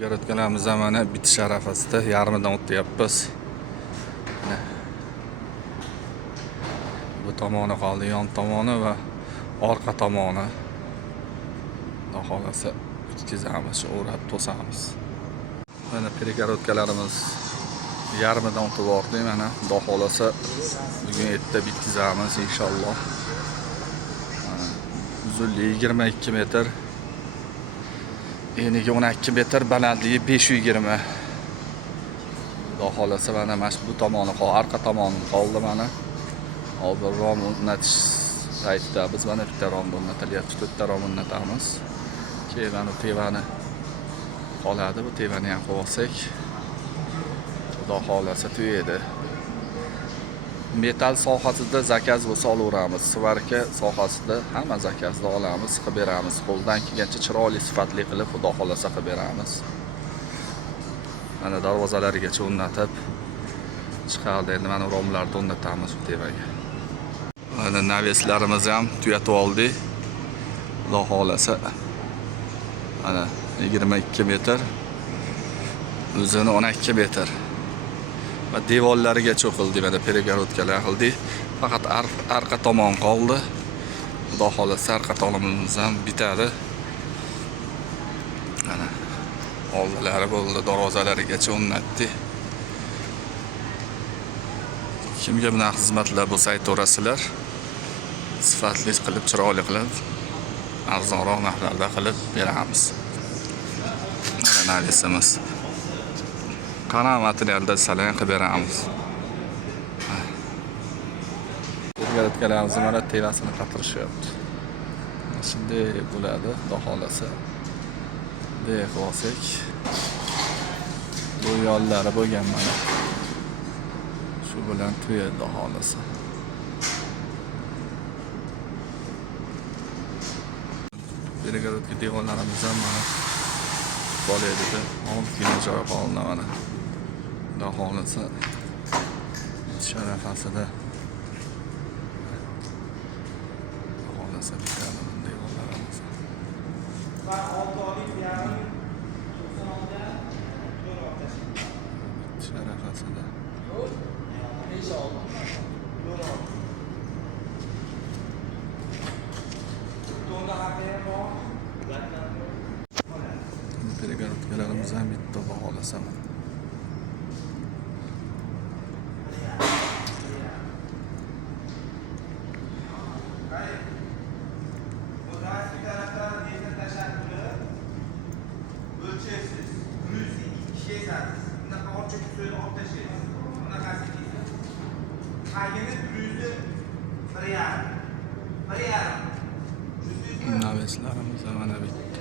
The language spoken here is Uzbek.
Yaratganlarimiz mana bitish arafasida yarmidan o'tyapmiz. Bu tomoni qoldi, yon tomoni va orqa tomoni. Xudo xolasa bitkazamiz, o'rab to'samiz. Mana перегородкаlarimiz yarmidan o'tib bordi. Mana Xudo xolasa bugun erta bitkazamiz inshaalloh. Uzunligi 22 metr. Eniga 12 metr, balandligi 520. Xudo xolasa mana bu tomoni arqa tomoni qoldi mana. Hozir rom o'rnatish paytida biz mana bitta romni o'rnatilyapti, to'rtta rom o'rnatamiz. Keyin tevani qoladi, bu tevani ham qo'yib olsak, Xudo xolasa tugaydi. Metal sohasida zakaz bo'lsa olaveramiz. Svarka sohasida hamma zakazni olamiz, qilib beramiz. Qo'ldan kelgancha chiroyli, sifatli qilib Xudo xolasa qilib beramiz. Mana darvozalarigacha o'rnatib chiqardi. Endi mana romlarni o'rnatamiz bu tevaga. Mana naveslarimizni ham tugatib oldik. Xudo xolasa mana 22 metr, o'zini 12 metr. Va devorlariga cho'qildi, mana перегородкаlar qildik. Faqat arqa tomon qoldi. Xudo xolasa arqa tomonimiz ham bitadi. Mana oldilari bo'ldi, darvozalarigacha o'rnatdik. Kimga bunaqa xizmatlar bo'lsa aytaverasizlar. Sifatli qilib, chiroyli qilib, arzonroq narxlarda qilib beramiz. Mana navesimiz. Qana materialda salan qilib beramiz. Yaratganlarimiz mana terasini qatirishyapti. Shunday bo'ladi, Xudo xolasa. Bunday qilib olsak, bu yo'llari bo'lgan mana. Shu bilan tugaydi, Xudo xolasa. Перегородка devorlarimiz ham mana bo'laydi-da. Ozgina joy qoldi mana. Xudo xolasa sharafasida xolasa bitadi devorlarimiz. Sharafasida. Perегородкаlarimiz ham bitta Xudo xolasa. Naveslarimiz mana bitta.